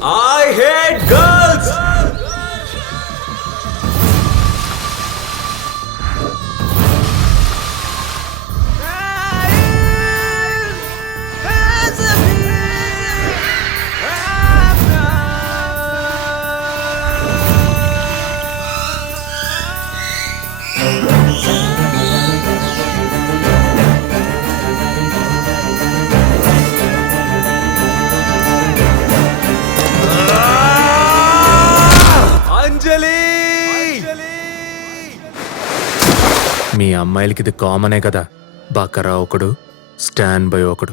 I hate girls. మీ అమ్మాయిలకి ఇది కామనే కదా, బకరా ఒకడు, స్టాండ్ బై ఒకడు.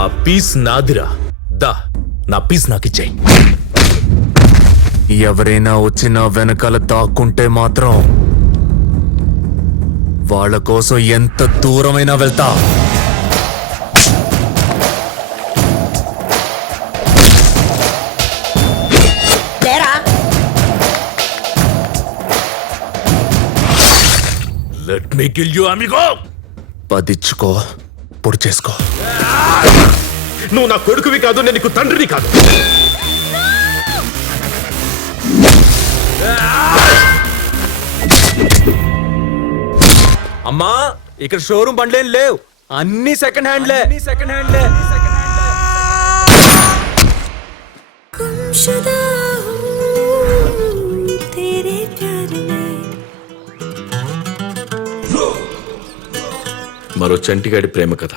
ఆ పీస్ నాదిరా, దా నా పీస్ నాకిచ్చేయి. ఎవరైనా వచ్చిన వెనకాల దాక్కుంటే మాత్రం వాళ్ళ కోసం ఎంత దూరమైనా వెళ్తా. Let me kill you, amigo. పదిచ్చుకో, పొడి చేసుకో. నువ్వు నా కొడుకువి కాదు, నేను నీకు తండ్రిని కాదు. అమ్మా, ఇక్కడ షోరూమ్ బండ్లేం లేవు, అన్ని సెకండ్ హ్యాండ్లే. మరో చంటిగాడి ప్రేమ కథ.